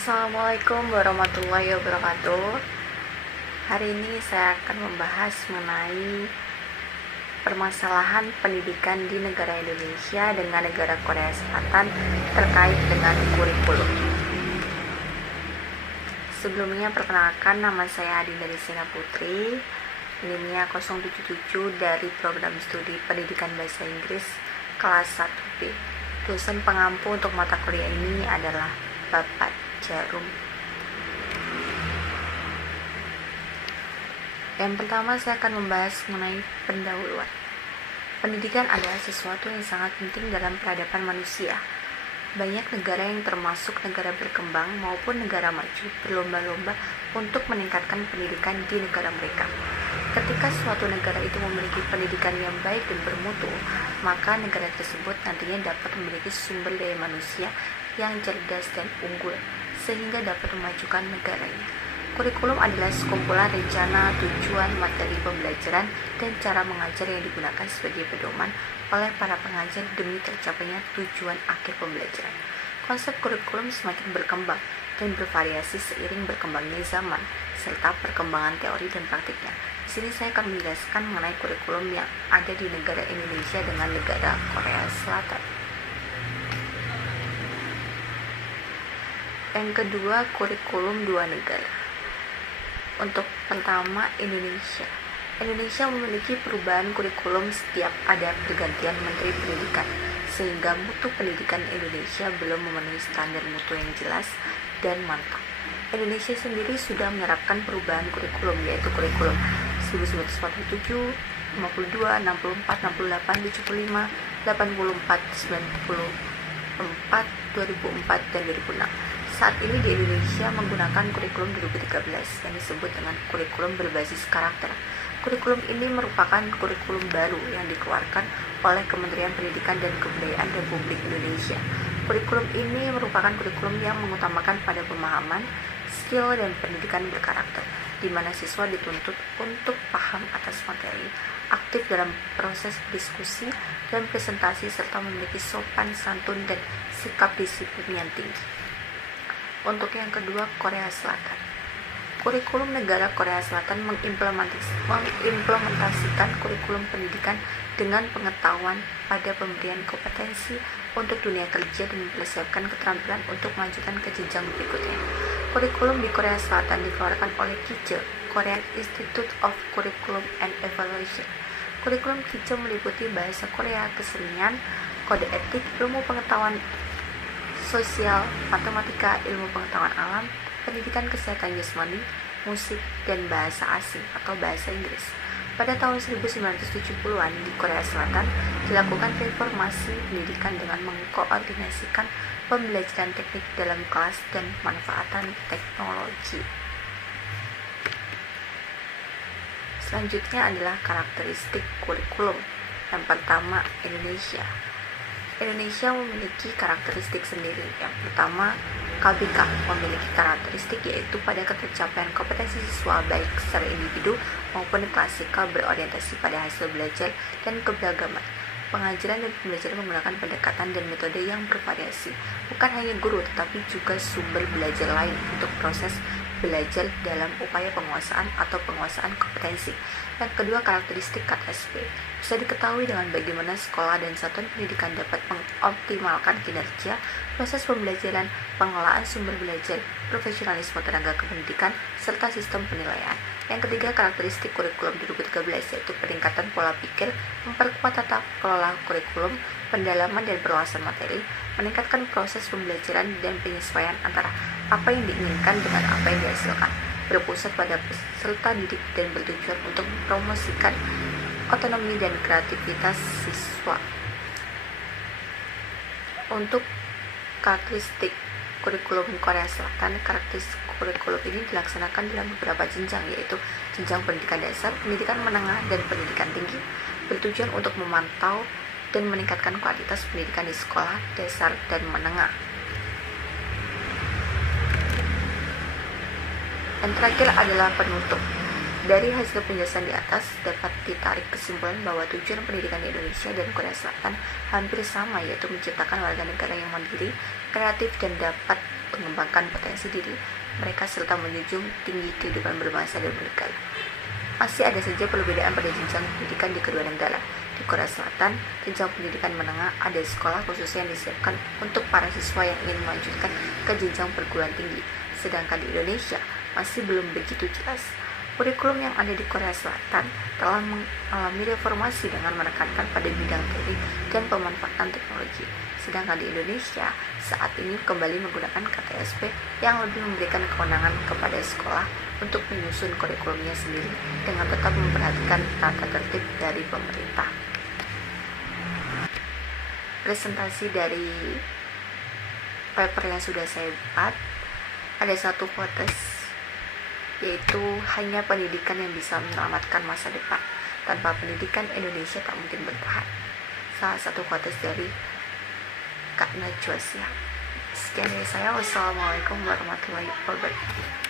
Assalamualaikum warahmatullahi wabarakatuh. Hari ini saya akan membahas mengenai permasalahan pendidikan di negara Indonesia dengan negara Korea Selatan terkait dengan kurikulum. Sebelumnya perkenalkan, nama saya Adinda Risina Putri, NIM-nya 077 dari program studi pendidikan bahasa Inggris kelas 1B. Dosen pengampu untuk mata kuliah ini adalah Bapak Jarum. Yang pertama, saya akan membahas mengenai pendahuluan. Pendidikan adalah sesuatu yang sangat penting dalam peradaban manusia. Banyak negara yang termasuk negara berkembang maupun negara maju berlomba-lomba untuk meningkatkan pendidikan di negara mereka. Ketika suatu negara itu memiliki pendidikan yang baik dan bermutu, maka negara tersebut nantinya dapat memiliki sumber daya manusia yang cerdas dan unggul, sehingga dapat memajukan negaranya. Kurikulum adalah sekumpulan rencana, tujuan, materi pembelajaran, dan cara mengajar yang digunakan sebagai pedoman oleh para pengajar demi tercapainya tujuan akhir pembelajaran. Konsep kurikulum semakin berkembang dan bervariasi seiring berkembangnya zaman, serta perkembangan teori dan praktiknya. Di sini saya akan menjelaskan mengenai kurikulum yang ada di negara Indonesia dengan negara Korea Selatan. Yang kedua, kurikulum dua negara. Untuk pertama, Indonesia. Indonesia memiliki perubahan kurikulum setiap ada pergantian Menteri Pendidikan, sehingga mutu pendidikan Indonesia belum memenuhi standar mutu yang jelas dan mantap. Indonesia sendiri sudah menerapkan perubahan kurikulum, yaitu kurikulum 1947, 52, 64, 68, 75, 84, 94, 2004, dan 2006. Saat ini di Indonesia menggunakan kurikulum 2013 yang disebut dengan kurikulum berbasis karakter. Kurikulum ini merupakan kurikulum baru yang dikeluarkan oleh Kementerian Pendidikan dan Kebudayaan Republik Indonesia. Kurikulum ini merupakan kurikulum yang mengutamakan pada pemahaman, skill, dan pendidikan berkarakter, di mana siswa dituntut untuk paham atas materi, aktif dalam proses diskusi dan presentasi, serta memiliki sopan santun dan sikap disiplin yang tinggi. Untuk yang kedua, Korea Selatan. Kurikulum negara Korea Selatan mengimplementasikan kurikulum pendidikan dengan pengetahuan pada pemberian kompetensi untuk dunia kerja dan mempersiapkan keterampilan untuk melanjutkan ke jenjang berikutnya. Kurikulum di Korea Selatan dikeluarkan oleh KICE, Korean Institute of Curriculum and Evaluation. Kurikulum KICE meliputi bahasa Korea, kesenian, kode etik, ilmu pengetahuan sosial, matematika, ilmu pengetahuan alam, pendidikan kesehatan jasmani, musik, dan bahasa asing atau bahasa Inggris. Pada tahun 1970-an di Korea Selatan dilakukan reformasi pendidikan dengan mengkoordinasikan pembelajaran teknik dalam kelas dan pemanfaatan teknologi. Selanjutnya adalah karakteristik kurikulum. Yang pertama, Indonesia. Indonesia memiliki karakteristik sendiri. Yang pertama, KBK memiliki karakteristik yaitu pada ketercapaian kompetensi siswa baik secara individu maupun klasikal berorientasi pada hasil belajar dan keberagaman. Pengajaran dan pembelajaran menggunakan pendekatan dan metode yang bervariasi. Bukan hanya guru, tetapi juga sumber belajar lain untuk proses belajar dalam upaya penguasaan atau penguasaan kompetensi. Yang kedua, karakteristik KSP. Bisa diketahui dengan bagaimana sekolah dan satuan pendidikan dapat mengoptimalkan kinerja, proses pembelajaran, pengelolaan sumber belajar, profesionalisme tenaga kependidikan, serta sistem penilaian. Yang ketiga, karakteristik kurikulum 2013 yaitu peningkatan pola pikir, memperkuat tata kelola kurikulum, pendalaman dan perluasan materi, meningkatkan proses pembelajaran dan penyesuaian antara apa yang diinginkan dengan apa yang dihasilkan, berpusat pada peserta didik dan bertujuan untuk mempromosikan otonomi dan kreativitas siswa. Untuk karakteristik kurikulum Korea Selatan, karakteristik kurikulum ini dilaksanakan dalam beberapa jenjang, yaitu jenjang pendidikan dasar, pendidikan menengah, dan pendidikan tinggi, bertujuan untuk memantau dan meningkatkan kualitas pendidikan di sekolah dasar dan menengah. Yang terakhir adalah penutup. Dari hasil penjelasan di atas dapat ditarik kesimpulan bahwa tujuan pendidikan di Indonesia dan Korea Selatan hampir sama, yaitu menciptakan warga negara yang mandiri, kreatif, dan dapat mengembangkan potensi diri mereka serta menjunjung tinggi kehidupan berbangsa dan bernegara. Masih ada saja perbedaan pada jenjang pendidikan di kedua negara. Di Korea Selatan, jenjang pendidikan menengah ada sekolah khusus yang disiapkan untuk para siswa yang ingin melanjutkan ke jenjang perguruan tinggi. Sedangkan di Indonesia masih belum begitu jelas. Kurikulum yang ada di Korea Selatan telah mengalami reformasi dengan menekankan pada bidang teori dan pemanfaatan teknologi. Sedangkan di Indonesia saat ini kembali menggunakan KTSP yang lebih memberikan kewenangan kepada sekolah untuk menyusun kurikulumnya sendiri dengan tetap memperhatikan tata tertib dari pemerintah. Presentasi dari paper yang sudah saya buat, ada satu quotes, yaitu hanya pendidikan yang bisa menyelamatkan masa depan. Tanpa pendidikan, Indonesia tak mungkin bertahan. Salah satu quotes dari Kak Najwa Shihab. Sekian dari saya. Wassalamualaikum warahmatullahi wabarakatuh.